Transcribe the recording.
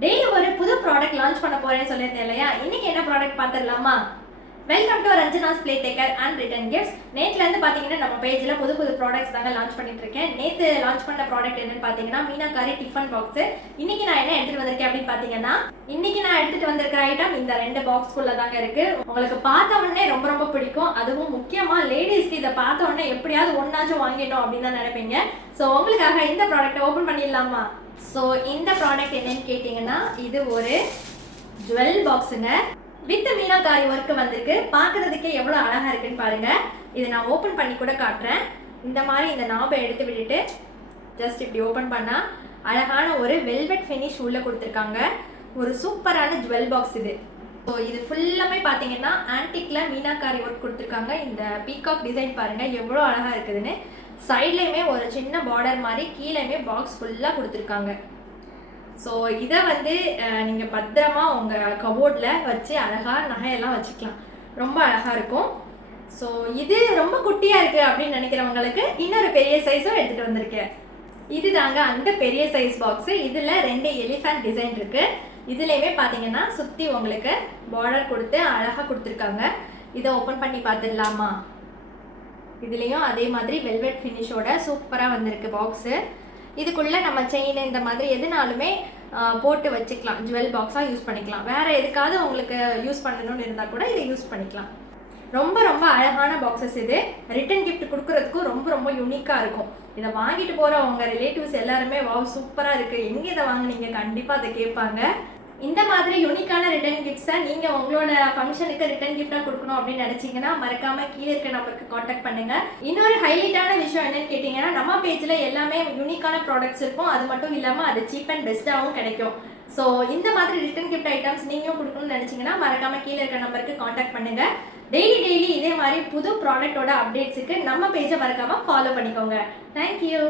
Daily ஒரு புது product launch பண்ண போறேன்னு சொல்லியிருந்தேன் இல்லையா? இன்னைக்கு என்ன ப்ராடக்ட் பார்த்துடலாமா? Welcome to Ranjana's play tacker and return gifts நேத்துல இருந்து பாத்தீங்கன்னா நம்ம பேஜ்ல புது புது ப்ராடக்ட்ஸ் தாங்க லான்ச் பண்ணிட்டு இருக்கேன் நேத்து லான்ச் பண்ண ப்ராடக்ட் என்னன்னு பாத்தீங்கன்னா மீனாக்காரி டிஃபன் பாக்ஸ் இன்னைக்கு நான் என்ன எடுத்துட்டு வந்திருக்கேன் அப்படின்னு பாத்தீங்கன்னா இன்னைக்கு நான் எடுத்துட்டு வந்திருக்கிற ஐட்டம் இந்த ரெண்டு பாக்ஸ்க்குள்ளே தாங்க இருக்கு. உங்களுக்கு பார்த்த உடனே ரொம்ப ரொம்ப பிடிக்கும். அதுவும் முக்கியமா லேடிஸ்க்கு இதை பார்த்த உடனே எப்படியாவது ஒன்னாச்சும் வாங்கிட்டோம் அப்படின்னு தான் நினைப்பீங்க. ஸோ உங்களுக்காக இந்த ப்ராடக்ட்டை ஓப்பன் பண்ணிடலாமா? ஸோ இந்த ப்ராடக்ட் என்னன்னு கேட்டிங்கன்னா இது ஒரு ஜுவல் பாக்ஸுங்க வித் மீனாக்காரி ஒர்க் வந்திருக்கு. பார்க்கறதுக்கே எவ்வளோ அழகா இருக்குன்னு பாருங்க. இதை நான் ஓப்பன் பண்ணி கூட காட்டுறேன். இந்த மாதிரி இந்த நாபை எடுத்து விட்டுட்டு ஜஸ்ட் இப்படி ஓப்பன் பண்ணால் அழகான ஒரு வெல்வெட் ஃபினிஷ் உள்ளே கொடுத்துருக்காங்க. ஒரு சூப்பரான ஜுவல் பாக்ஸ் இது. ஸோ இது ஃபுல்லாமே பார்த்தீங்கன்னா ஆன்டிக்கில் மீனாக்காரி ஒர்க் கொடுத்துருக்காங்க. இந்த பீகாக் டிசைன் பாருங்கள் எவ்வளோ அழகாக இருக்குதுன்னு. சைட்லேயுமே ஒரு சின்ன பார்டர் மாதிரி கீழேயுமே பாக்ஸ் ஃபுல்லாக கொடுத்துருக்காங்க. ஸோ இதை வந்து நீங்கள் பத்திரமா உங்கள் கபோர்டில் வச்சு அழகாக நகையெல்லாம் வச்சுக்கலாம். ரொம்ப அழகாக இருக்கும். ஸோ இது ரொம்ப குட்டியாக இருக்குது அப்படின்னு நினைக்கிறவங்களுக்கு இன்னொரு பெரிய சைஸும் எடுத்துகிட்டு வந்திருக்கேன் இது தாங்க அந்த பெரிய சைஸ் பாக்ஸு இதில் ரெண்டு எலிஃபண்ட் டிசைன் இருக்குது இதுலேயுமே பார்த்தீங்கன்னா சுற்றி உங்களுக்கு பார்டர் கொடுத்து அழகாக கொடுத்துருக்காங்க. இதை ஓப்பன் பண்ணி பார்த்துடலாமா இதுலேயும் அதே மாதிரி வெல்வெட் ஃபினிஷோட சூப்பராக வந்திருக்கு பாக்ஸு இதுக்குள்ளே நம்ம செயின் இந்த மாதிரி எதுனாலுமே போட்டு வச்சுக்கலாம். ஜுவல் பாக்ஸாக யூஸ் பண்ணிக்கலாம். வேறு எதுக்காவது உங்களுக்கு யூஸ் பண்ணணும்னு இருந்தால் கூட இதை யூஸ் பண்ணிக்கலாம். ரொம்ப ரொம்ப அழகான பாக்ஸஸ் இது. ரிட்டன் கிஃப்ட் கொடுக்கறதுக்கும் ரொம்ப ரொம்ப யூனிக்காக இருக்கும். இதை வாங்கிட்டு போகிற உங்கள் ரிலேட்டிவ்ஸ் எல்லாருமே வாவ் சூப்பராக இருக்குது எங்கே இதை வாங்குனீங்க? கண்டிப்பாக அதை கேட்பாங்க. இந்த மாதிரி யூனிக்கான ரிட்டன் கிஃப்ட்ஸை நீங்கள் உங்களோட ஃபங்க்ஷனுக்கு ரிட்டன் கிஃப்டாக கொடுக்கணும் அப்படின்னு நினச்சிங்கன்னா மறக்காமல் கீழே இருக்க நம்பருக்கு காண்டாக்ட் பண்ணுங்கள் இன்னொரு ஹைலைட்டான விஷயம் என்னன்னு கேட்டிங்கன்னா நம்ம பேஜில் எல்லாமே யூனிக்கான ப்ராடக்ட்ஸ் இருக்கும். அது மட்டும் இல்லாமல் அது சீப் அண்ட் பெஸ்ட்டாகவும் கிடைக்கும். ஸோ இந்த மாதிரி ரிட்டன் கிஃப்ட் ஐட்டம்ஸ் நீங்களும் கொடுக்கணும்னு நினச்சிங்கன்னா மறக்காமல் கீழே இருக்க நம்பருக்கு காண்டாக்ட் பண்ணுங்கள் டெய்லி டெய்லி இதே மாதிரி புது ப்ராடக்டோட அப்டேட்ஸுக்கு நம்ம பேஜை மறக்காமல் ஃபாலோ பண்ணிக்கோங்க. தேங்க்யூ